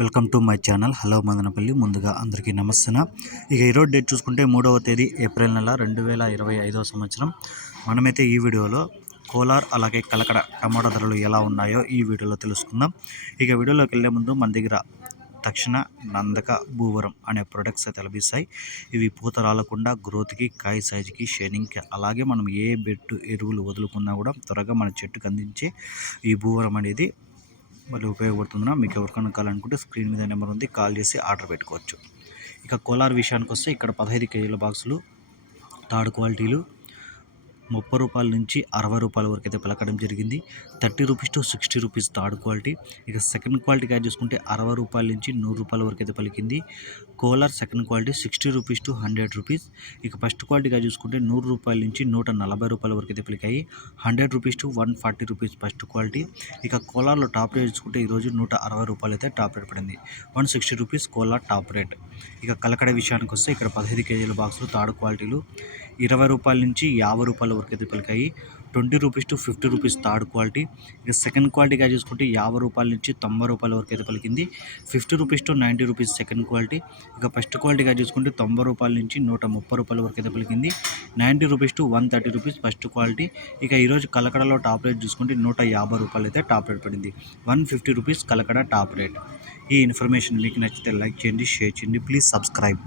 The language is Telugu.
Welcome to my channel. Hello Madanapalle. ముందుగా అందరికీ నమస్తే ఇక ఈరోజు డేట్ చూసుకుంటే మూడవ తేదీ ఏప్రిల్ నెల రెండు వేల ఇరవై ఐదవ సంవత్సరం. మనమైతే ఈ వీడియోలో కోలార్ అలాగే కలకడ టమాటా ధరలు ఎలా ఉన్నాయో ఈ వీడియోలో తెలుసుకుందాం. ఇక వీడియోలోకి వెళ్ళే ముందు మన దగ్గర తక్షణ నందక భూవరం అనే ప్రొడక్ట్స్ అయితే లభిస్తాయి. ఇవి పూత రాలకుండా గ్రోత్కి కాయ సైజుకి షైనింగ్కి అలాగే మనం ఏ బెట్టు ఎరువులు వదులుకున్నా కూడా త్వరగా మన చెట్టుకు అందించే ఈ భూవరం అనేది మళ్ళీ ఉపయోగపడుతుందా మీకు ఎవరికైనా కావాలనుకుంటే స్క్రీన్ మీద నెంబర్ ఉంది కాల్ చేసి ఆర్డర్ పెట్టుకోవచ్చు. ఇక కోలార్ విషయానికి వస్తే ఇక్కడ పదహైదు కేజీల బాక్సులు థర్డ్ క్వాలిటీలు ముప్పై రూపాయల నుంచి అరవై రూపాయల వరకు అయితే పలకడం జరిగింది. Thirty rupees to sixty rupees third quality. ఇక సెకండ్ క్వాలిటీ యాడ్ చేసుకుంటే అరవై రూపాయల నుంచి నూరు రూపాయల వరకు అయితే పలికింది. Kolar second quality sixty rupees to hundred rupees. ఇక ఫస్ట్ క్వాలిటీగా చూసుకుంటే నూరు రూపాయల నుంచి నూట నలభై రూపాయల వరకు అయితే పలికాయి. Hundred rupees to one forty rupees first quality. ఇక కోలార్లో టాప్ రేట్ చూసుకుంటే ఈరోజు నూట అరవై రూపాయలు అయితే టాప్ రేట్ పడింది. One sixty rupees Kolar top rate. ఇక కలకడ విషయానికి వస్తే ఇక్కడ పదహైదు కేజీల బాక్సులు థర్డ్ క్వాలిటీలు. ఇరవై రూపాయల నుంచి యాభై రూపాయల వరకు అయితే పలికాయి twenty rupees to fifty rupees third quality. ఇక సెకండ్ క్వాలిటీగా చూసుకుంటే యాభై రూపాయల నుంచి తొంభై రూపాయల వరకు అయితే పలికింది. Fifty rupees to ninety rupees second quality. ఇక ఫస్ట్ క్వాలిటీగా చూసుకుంటే తొంభై రూపాయల నుంచి నూట ముప్పై రూపాయల వరకు అయితే పలికింది. Ninety rupees to one thirty rupees first quality. ఇక ఈరోజు కలకడలో టాప్ రేట్ చూసుకుంటే నూట యాభై రూపాయలు అయితే టాప్ రేట్ పడింది. One fifty rupees Kalakada top rate. ఈ ఇన్ఫర్మేషన్ మీకు నచ్చితే లైక్ చేయండి షేర్ చేయండి. Please subscribe.